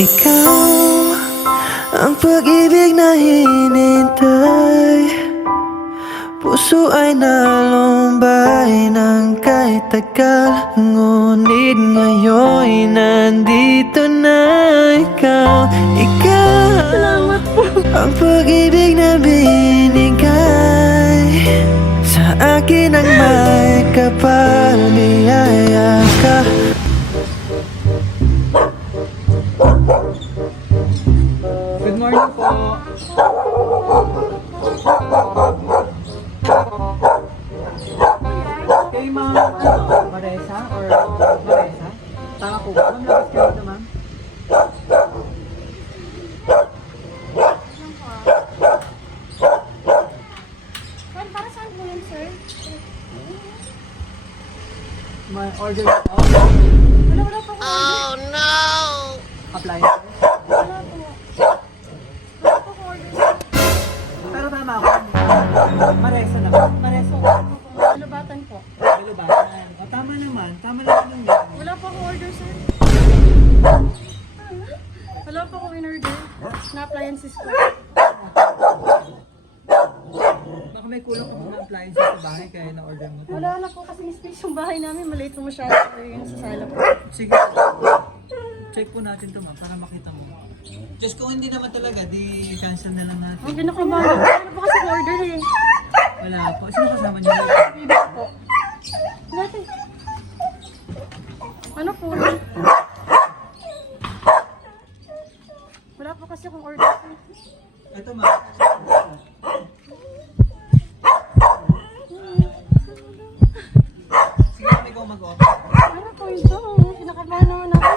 Ikaw ang pag-ibig na hinintay. Puso ay nalumbay ng kahit tagal, ngunit ngayon nandito na ikaw. Salamat po. Ang pag-ibig na binigay sa akin ang may kapal, biyaya ka. Good morning po. Kay ma'am, Maresa or Maresa? Tama po ba? Ma'am, labas kayo dito, ma'am. Sir, para saan po yun, sir? My order na po. Wala po ko. Apply. Wala po. Wala po ko order, sir. Pero tama ako. Maresa naman. Maresa. Lubatan po. Bilubatan. O tama naman. Tama naman yung ganyan. Wala po ko order, sir. Wala po ko in-order. Na appliances po. Baka may kulang ka mga appliances sa bahay kaya na-order mo to. Wala na po kasi space yung bahay namin. Maliit po masyado, sir. Yung sa sala po. Sige. Check po natin to ma'am para makita mo. Just kung hindi naman talaga, di cancel na lang natin. Ang kinakabahan. Wala po kasi order eh. Wala po. Sino kasama niyo? Bibi po. Dati. Ano po? Wala po kasi akong order. Ito ma'am. Sige ma'am, ikaw mag-offer. Ano po ito? Kinakabahan naman ako.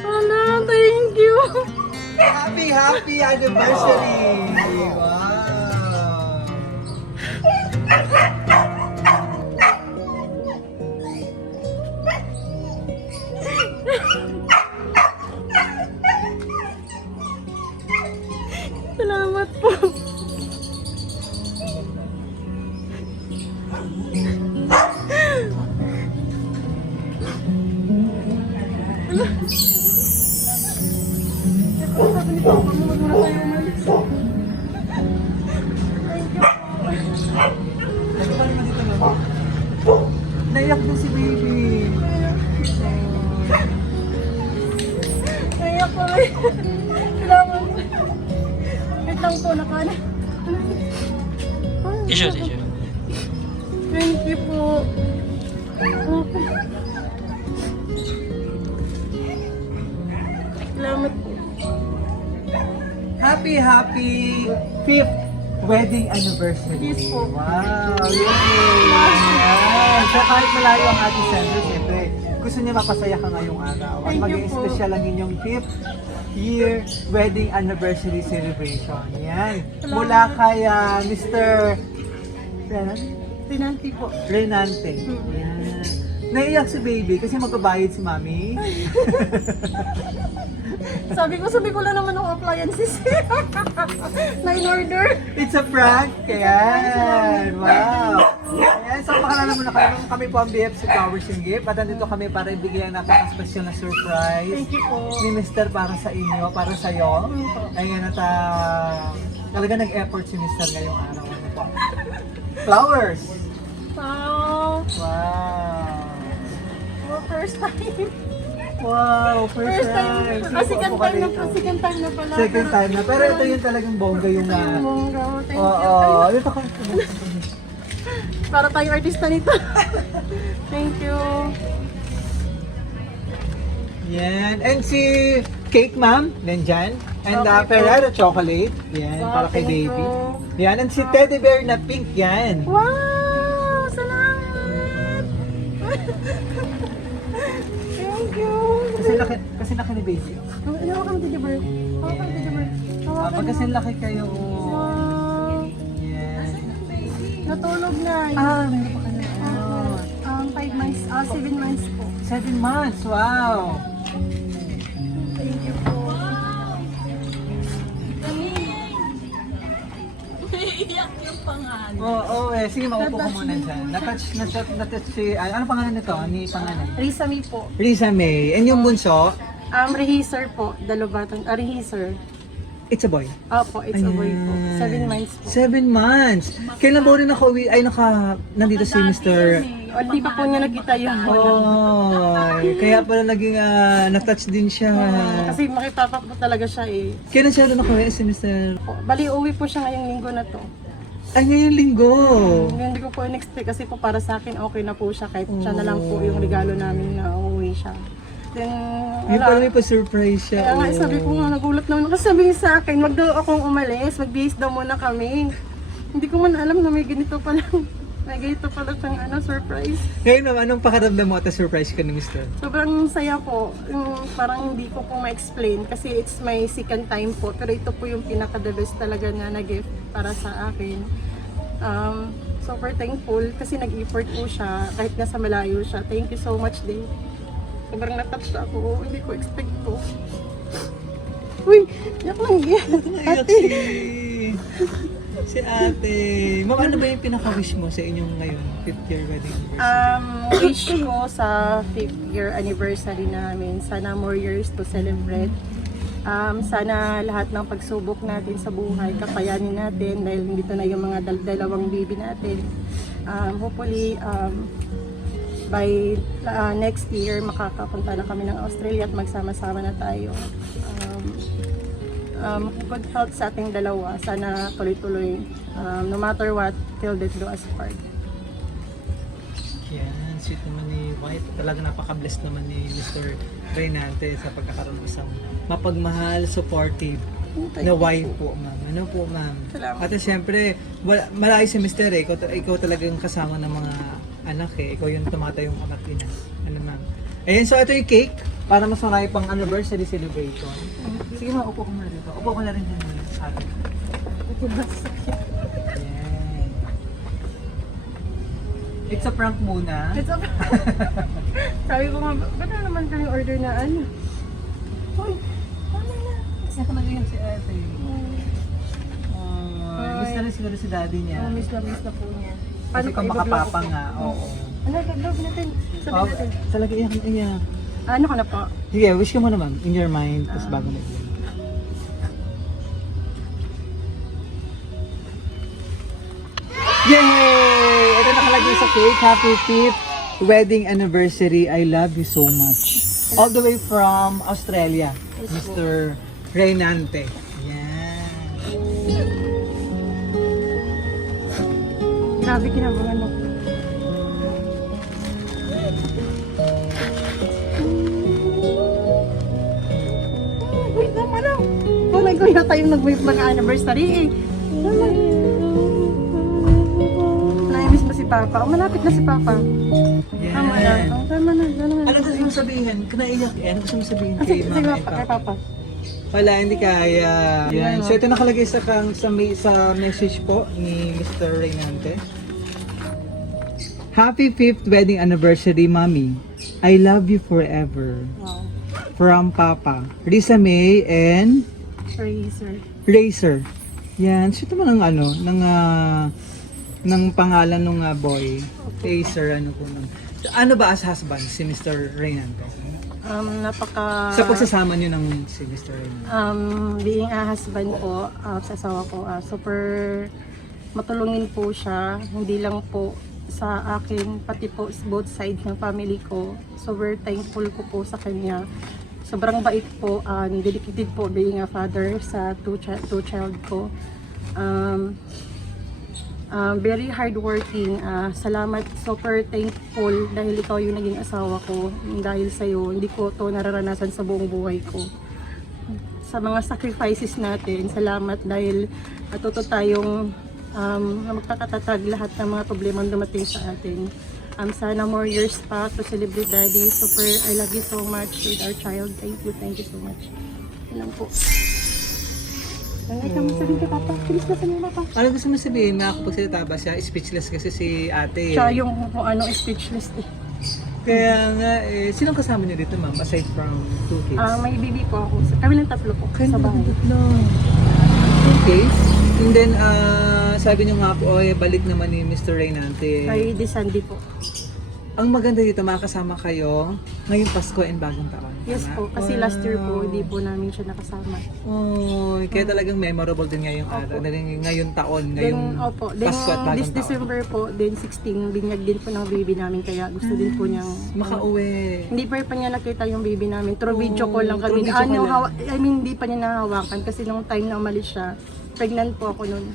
Wala, thank you. Happy anniversary! Wow! Salamat po. Sabi ni Papa mo, wag muna tayo umalis. Thank you po. Ano pa naman dito ma'am? Naiyak na si baby. Naiyak ko rin. Salamat. Wait lang po, nakana. Issue. Thank you po. Okay. Salamat po. Happy 5th wedding anniversary. Yes po. Wow! Yay! So kahit malayo ang ating sender, siyempre, gusto niya mapasaya ka ngayong araw. At Thank you maging po. special ang inyong 5th year wedding anniversary celebration. Yan. Salamat. Mula kay Mr. Tinanti po. Renante. Yan. Naiyak si baby kasi magbabayad si mami. Sabi ko lang naman ng appliances. Na in-order. It's a prank! Ayan! Wow! Ayan, so makalala mo na kayo. Kami po ang BFC Flowers and Gift. At nandito kami para ibigay ang napaka-special na surprise Thank you po. ni Mr. para sa inyo, para sa iyo. Ayan, at talaga nag-effort si Mr. ngayong araw. Ano po? Flowers! Wow. Wow! Oh, first time. Wow! First time! Second time na po. Second time na pala. Second time na. Pero ito yung talagang bongga yung Ito yung bongga. Thank you. Oo. Dito ka. Para tayong artista nito. Thank you. Yan. And si cake ma'am, nandyan. And Okay po. Ferrero chocolate. Yan, Wow, para kay thank baby. you. Yan. And si teddy bear na pink yan. Wow! Salamat! Thank you! Kasi laki ni baby. Hawak kang teddy bear. Hawak kang teddy bear. Hawak Pag kasi laki kayo. Wow! Yan. Natulog na. Meron pa kayo. 5 months, 7 months po. 7 months. Wow. Thank you po. Naiyak yung pangalan. Oo, sige, maupo ko muna dyan. Natouch si, ano pangalan nito? Ni pangalan? Risa May po. Risa May. And yung bunso, Reheaser po. Dalubatan. Reheaser. it's a boy. Opo, it's a boy po. 7 months po. 7 months. Kailan ba rin nakauwi? Ay, nandito si Mr. O, di pa po niya nakita yung Oh, kaya pala naging na-touch din siya. Kasi makipapa po talaga siya eh. Kailan siya nakauwi si Mr. Bali, uwi po siya ngayong linggo na to. Ay, ngayong linggo. Hindi ko po in-expect kasi po para sa akin okay na po siya kahit siya na lang po yung regalo namin na uuwi siya. Then, Yung pala wala. may pa-surprise siya. Kaya nga, oh. sabi ko nga, nagulat naman. Kasi sabi niya sa akin, wag daw akong umalis, mag-base daw muna kami. Hindi ko man alam na may ganito pala. May ganito pala siyang surprise. Ngayon naman, anong pakaramdam mo at surprise ka ni Mr.? Sobrang saya po. Yung parang hindi ko po ma-explain kasi it's my second time po. Pero ito po yung pinaka-the best talaga na gift para sa akin. Super thankful kasi nag-effort po siya kahit nasa malayo siya. Thank you so much din. Sobrang natouch ako. Hindi ko expect to. Uy! Yak lang yan. Naiyak si ate. Ma'am, ano ba yung pinaka-wish mo sa inyong ngayon 5th year wedding anniversary? Wish ko sa 5th year anniversary namin. Sana more years to celebrate. Sana lahat ng pagsubok natin sa buhay, kapayanin natin dahil dito na yung mga dalawang baby natin. Hopefully, by next year, makakapunta na kami ng Australia at magsama-sama na tayo. Good health sa ating dalawa. Sana tuloy-tuloy. No matter what, till death do us part. Yan, sweet naman ni White. Talaga napaka-blessed naman ni Mr. Reynante sa pagkakaroon ng isang mapagmahal, supportive na wife po, ma'am. Ano po, ma'am? Salamat. At siyempre, malayo si Mr. Ikaw talagang kasama ng mga anak eh. Ikaw yung tumatayong anak ina. Ano, ma'am? Ayan, so ito yung cake para mas marami pang anniversary celebration. Sige, ma'am, upo ko muna dito. Upo ko na rin dyan muna sa atin. Ayan. It's a prank muna. It's up. Sabi ko nga, ba't na naman kami order na ano? Uy, tama na. Kasi ako nag-iyak si ate. Miss na rin siguro si daddy niya. Miss na po niya. Kasi kung makapapa nga, oo. Ano, gagawin natin. Sabi Oh, natin. talaga iyak na iyak. Ano ka na po? Sige, wish ka muna ma'am, in your mind, tapos bago na iyan. Yay! Ito nakalagay sa cake. Happy 5th wedding anniversary. I love you so much. All the way from Australia, Mr. Reynante. Yan. Grabe kinabangan mo. Wait, tama na. Tunay ko yata yung nag-wait mag-anniversary eh. Tama. Naimiss ba si Papa? Oh, malapit na si Papa. Yan. Tama na. Oh, tama na. Ano gusto mo sabihin? Kinaiyak eh. Ano gusto mo sabihin Sige, kay sige, mama and kay papa? Papa. Wala, hindi kaya. Yan. So ito nakalagay sa message po ni Mr. Reynante. Happy 5th wedding anniversary, Mommy. I love you forever. Wow. From Papa, Risa May and Sorry, sir. Racer. Yan. So ito mo ng ano, ng pangalan ng boy. Racer, ano po nun. Ano ba as husband si Mr. Reynante? Napaka... Sa pagsasama niyo ng si Mr. Reynante? Being a husband po, sa asawa ko, super matulungin po siya. Hindi lang po sa akin, pati po both sides ng family ko. So we're thankful ko po sa kanya. Sobrang bait po, dedicated po being a father sa two child ko. Very hardworking. Salamat, super thankful dahil ikaw yung naging asawa ko. Dahil sa'yo, hindi ko to nararanasan sa buong buhay ko. Sa mga sacrifices natin, salamat dahil natuto tayong magpakatatag lahat ng mga problema dumating sa atin. Sana more years pa to celebrate Daddy. Super, I love you so much with our child. Thank you so much. Yan lang po. Ay, kami sabihin kay Papa. Bilis na sa mga Papa. Ano gusto mo sabihin? Nakakapagsalita ba siya? Speechless kasi si ate. Siya yung speechless eh. Kaya nga eh, sinong kasama niyo dito ma'am? Aside from 2 kids? May baby po ako. Kami lang tatlo po sa bahay. No. Okay. And then, sabi niyo nga po, ay balik naman ni Mr. Reynante. Kay Desandi po. Ang maganda dito, makakasama kayo ngayong Pasko and Bagong Taon. Yes Tama? po, kasi last year po, hindi po namin siya nakasama. Oh, kaya talagang memorable din ngayong araw, ngayong taon, ngayong Then Pasko at Bagong this Taon. December po, then 16, binyag din po ng baby namin, kaya gusto din po niyang Makauwi. hindi pa niya nakita yung baby namin. Through video call lang through kami. video call lang. Hindi pa niya nahawakan kasi nung time na umalis siya, pregnant po ako noon.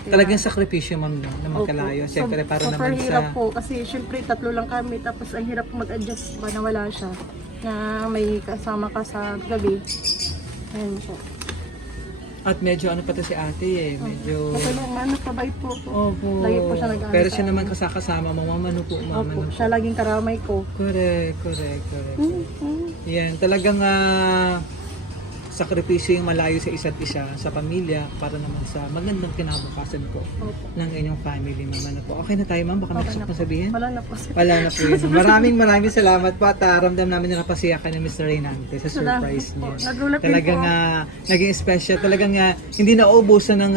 Talagang sakripisyo, ma'am, no, na magkalayo. Siyempre, para super naman hirap sa... po kasi syempre tatlo lang kami tapos ang hirap mag-adjust ba na wala siya na may kasama ka sa gabi. Ayun po. At medyo ano pa to si ate eh, medyo... Ano, pabait po po. Opo. Lagi po siya nag-aano Pero sa siya amin. naman kasama mo, mamano po, Opo, mamano po. siya laging karamay ko. Correct. Yan, talagang sakripisyo yung malayo sa isa't isa, sa pamilya, para naman sa magandang kinabukasan ko Opo. ng inyong family, ma'am. Ano po? Okay na tayo, ma'am? Baka may Okay gusto na kong po. sabihin? Wala na po. Wala na po yun. Maraming salamat po at ramdam namin na napasiyakan ni Mr. Reynante sa surprise Salamat po. niya. Nagulat din Talagang po. naging special. Talagang hindi nauubusan ng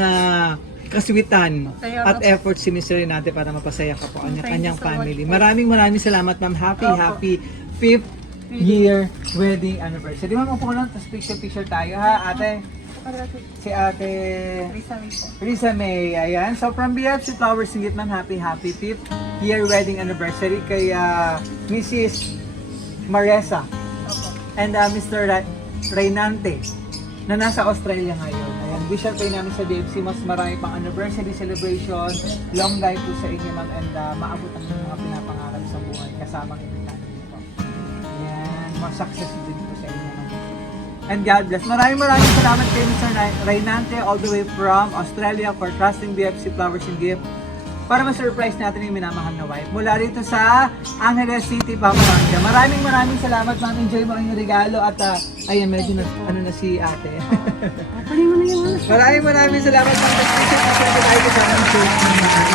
kaswitan Kaya at nga po. effort si Mr. Reynante para mapasaya ka po ang Thank kanyang you so much family. po. Maraming salamat, ma'am. Happy 5th year wedding anniversary. Ma'am, upo ko lang, tapos picture tayo ha, ate. Si ate Risa May, ayan. So from BFC Flowers Singit, ma'am, happy 5th year wedding anniversary kay Mrs. Maresa and Mr. Reynante na nasa Australia ngayon. Ayan, wish out kayo namin sa BFC, mas marami pang anniversary celebration, long life po sa inyo, ma'am, and maabot ang mga pinapangarap sa buhay kasama kayo natin po. Ayan, more success din po sa inyo, ma'am. And God bless. Maraming salamat kay Mr. Reynante all the way from Australia for trusting BFC Flowers and Gift para ma-surprise natin yung minamahal na wife. Mula rito sa Angeles City, Pampanga. Maraming salamat, ma'am. Enjoy mo ang inyong regalo at ayan, medyo na si ate. Pwede mo na yung Maraming salamat, ma'am. Thank you sa mga kasama ng